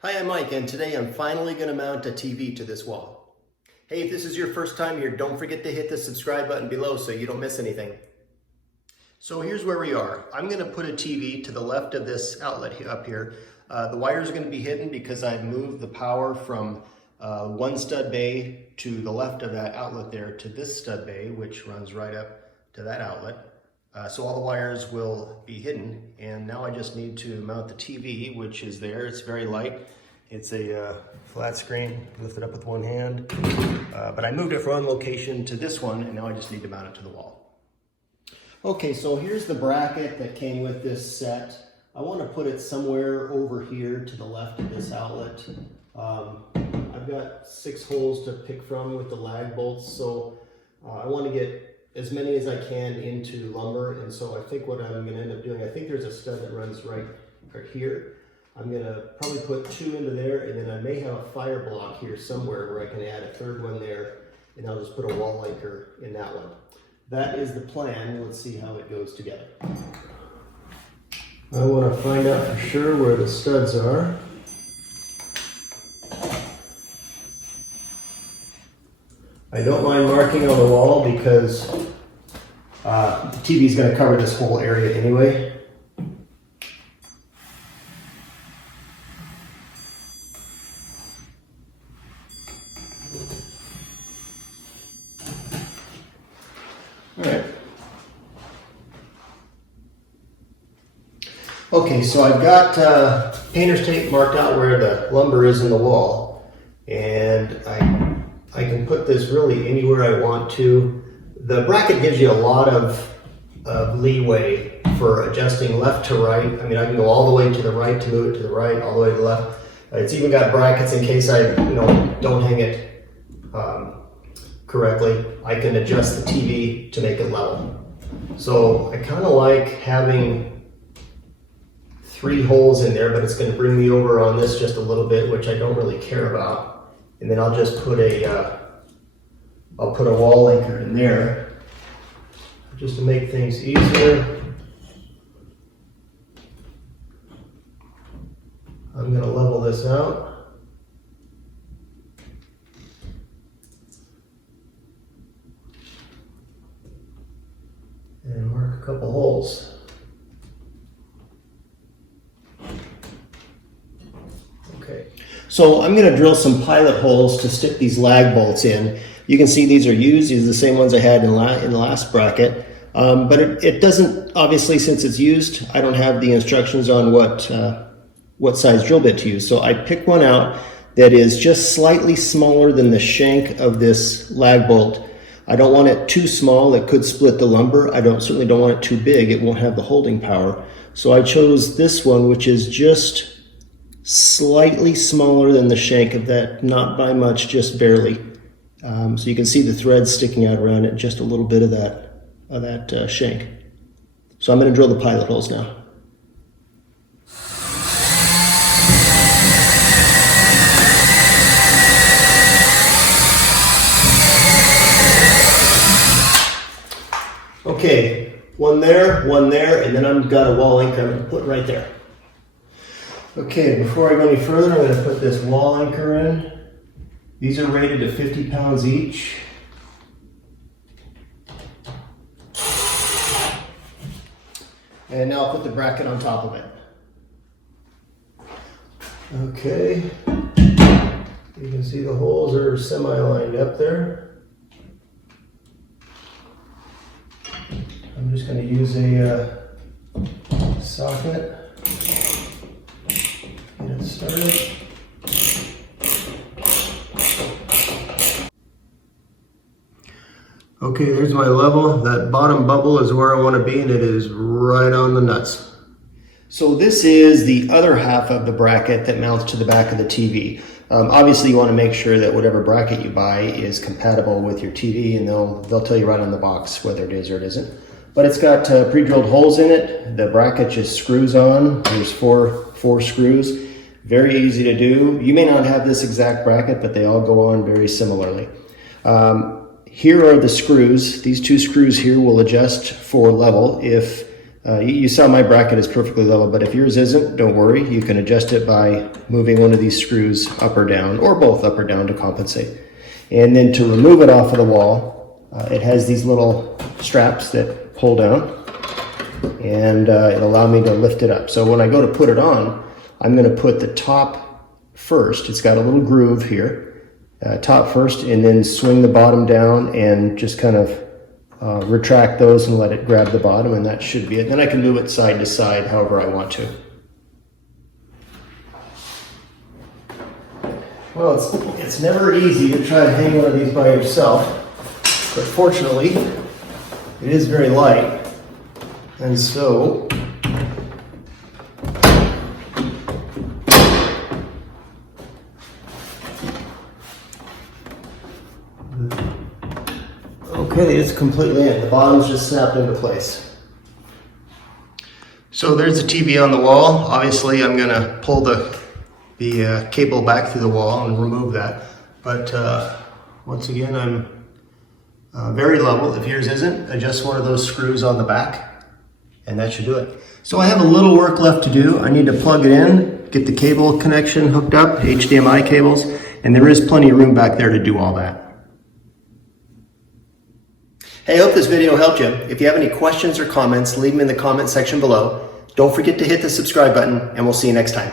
Hi, I'm Mike, and today I'm finally going to mount a TV to this wall. Hey, if this is your first time here, don't forget to hit the subscribe button below so you don't miss anything. So here's where we are. I'm going to put a TV to the left of this outlet up here. The wires are going to be hidden because I've moved the power from one stud bay to the left of that outlet there to this stud bay, which runs right up to that outlet. So all the wires will be hidden, and now I just need to mount the TV, which is there. It's very light. It's a flat screen, lift it up with one hand. But I moved it from one location to this one, and now I just need to mount it to the wall. Okay, so here's the bracket that came with this set. I want to put it somewhere over here to the left of this outlet. I've got 6 holes to pick from with the lag bolts, so I want to get as many as I can into lumber, and so I think what I'm going to end up doing, I think there's a stud that runs right here. I'm going to probably put 2 into there, and then I may have a fire block here somewhere where I can add a 3rd one there, and I'll just put a wall anchor in that one. That is the plan. Let's see how it goes together. I want to find out for sure where the studs are. I don't mind marking on the wall because the TV is going to cover this whole area anyway. All right. Okay, so I've got painter's tape marked out where the lumber is in the wall, and I can put this really anywhere I want to. The bracket gives you a lot of leeway for adjusting left to right. I mean, I can go all the way to the right to move it to the right, all the way to the left. It's even got brackets in case I don't hang it correctly. I can adjust the TV to make it level. So I kind of like having 3 holes in there, but it's going to bring me over on this just a little bit, which I don't really care about. And then I'll just put I'll put a wall anchor in there just to make things easier. I'm going to level this out. And mark a couple holes. Okay. So I'm going to drill some pilot holes to stick these lag bolts in. You can see these are used. These are the same ones I had in the last bracket. But it doesn't, obviously, since it's used, I don't have the instructions on what size drill bit to use. So I picked one out that is just slightly smaller than the shank of this lag bolt. I don't want it too small. It could split the lumber. Certainly don't want it too big. It won't have the holding power. So I chose this one, which is just slightly smaller than the shank of that, not by much, just barely. So you can see the threads sticking out around it, just a little bit of that shank. So I'm going to drill the pilot holes now. Okay, one there, and then I've got a wall anchor I'm going to put right there. Okay, before I go any further, I'm going to put this wall anchor in. These are rated to 50 pounds each. And now I'll put the bracket on top of it. Okay, you can see the holes are semi-lined up there. I'm just going to use a socket. Get it started. Okay, there's my level. That bottom bubble is where I want to be, and it is right on the nuts. So this is the other half of the bracket that mounts to the back of the TV. Obviously, you want to make sure that whatever bracket you buy is compatible with your TV, and they'll tell you right on the box whether it is or it isn't. But it's got pre-drilled holes in it. The bracket just screws on. There's four screws. Very easy to do. You may not have this exact bracket, but they all go on very similarly. Here are the screws. These 2 screws here will adjust for level if You saw my bracket is perfectly level, but if yours isn't, don't worry. You can adjust it by moving one of these screws up or down, or both up or down to compensate. And then to remove it off of the wall, it has these little straps that pull down, and it'll allow me to lift it up. So when I go to put it on, I'm going to put the top first. It's got a little groove here, top first, and then swing the bottom down and just kind of retract those and let it grab the bottom, and that should be it. Then I can move it side to side however I want to. Well, it's never easy to try to hang one of these by yourself, but fortunately it is very light, and so okay, it's completely in. The bottom's just snapped into place. So there's the TV on the wall. Obviously, I'm going to pull the cable back through the wall and remove that. But once again, I'm very level. If yours isn't, adjust one of those screws on the back, and that should do it. So I have a little work left to do. I need to plug it in, get the cable connection hooked up, HDMI cables, and there is plenty of room back there to do all that. Hey, I hope this video helped you. If you have any questions or comments, leave them in the comment section below. Don't forget to hit the subscribe button, and we'll see you next time.